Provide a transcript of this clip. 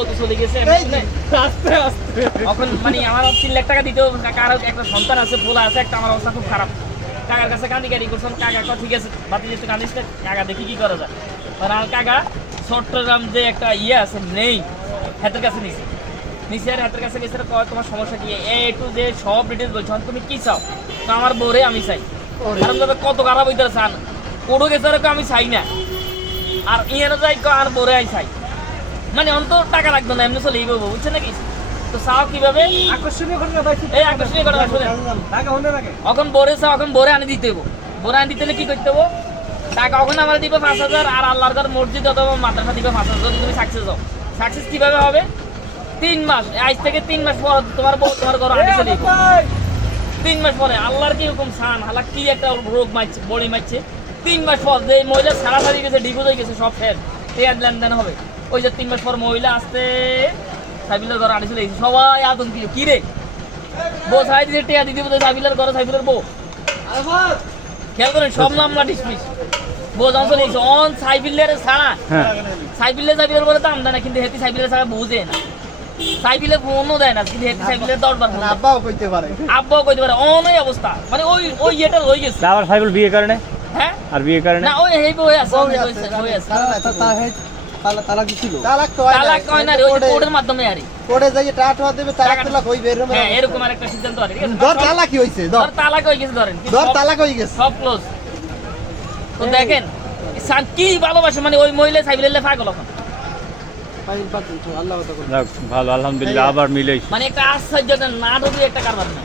বলতে চলে গেছে আস্তে আস্তে এখন মানে আমার 3 লাখ টাকা দিতেও কাকার একটা সন্তান আছে পোলা আছে একটা আমার অবস্থা খুব খারাপ কাকার কাছে কান্দি গাড়ি করছেন কাকা কো ঠিক আছে বাতি যেতে কান্দিস না কাকা দেখি কি করা যায় মানে আমার কাকা চট্টগ্রাম যে একটা ইয়ে আছে নেই হাতের কাছে নিচে আর হাতের কাছে গেছে কয় তোমার সমস্যা কি একটু যে সব ডিটেলস বলছো তুমি কি চাও তো আমার বউরে আমি চাই কারণ কত খারাপ হইতে চান কোড়ো গেছে আমি চাই না আর ইয়ের যাই আর বউরে আই চাই মানে অন্তর টাকা লাগবে না এমনি চলে যাবো বুঝছেন নাকি তো চাও কিভাবে আকর্ষণীয় ঘটনা ভাই এই আকর্ষণীয় ঘটনা শুনে এখন বোরে চাও এখন বোরে আনি দিতে হবো বোরে আনি দিতে হলে কি করতে হবো টাকা এখন আমার দিবে 5,000 আর আল্লাহর ঘর মসজিদ অথবা মাদ্রাসা দিবে 5,000 যদি তুমি সাকসেস হও সাকসেস কিভাবে হবে 3 মাস আজ থেকে 3 মাস পর তোমার বউ তোমার ঘর আনি চলে 3 মাস পরে আল্লাহর কি হুকুম সান হালা কি একটা রোগ মারছে বড়ি মারছে 3 মাস পর যে মহিলা সারাসারি গেছে ডিভোর্স হয়ে গেছে সব শেষ টেয়ার লেনদেন হবে ওই যে 3 মাস পর মহিলা আসতে সাইবিলের ঘর আনি চলে সবাই আতঙ্ক কি রে বউ সাই দিতে টেয়া দিতে বলে সাইবিলের ঘরে সাইবিলের বউ খেয়াল করেন সব নামলা ডিসমিস বউ যখন চলে গেছে অন সাইবিলের ছাড়া সাইবিলের বলে দাম দেয় না কিন্তু হেতি সাইবিলের ছাড়া বুঝে না সাইবিলে ফোনও দেয় না কিন্তু হেতি সাইবিলের 10 বার ফোন আব্বাও কইতে পারে অনই অবস্থা মানে ওই এটা হয়ে গেছে আবার সাইবুল বিয়ে করে না হ্যাঁ আর বিয়ে করে না না ওই হেই বই আছে হয়ে আছে তালাক দিছিল তালাক কয় না রে ওই কোর্টের মাধ্যমে আরে কোর্টে যাই টাকা দেবে তালাক তালাক হই বের হবে হ্যাঁ এরকম আরেকটা সিদ্ধান্ত আছে ঠিক আছে ধর তালাকই হইছে ধর তালাক হয়ে গেছে ধরেন ধর তালাক হই গেছে সব ক্লোজ তো দেখেন কি ভালোবাসে মানে ওই মহিলা সাইবিলের পাগল এখন আল্লাহ যাক, ভালো আলহামদুলিল্লাহ আবার মিলেই মানে একটা আশ্চর্য না ডুবি একটা কারবার না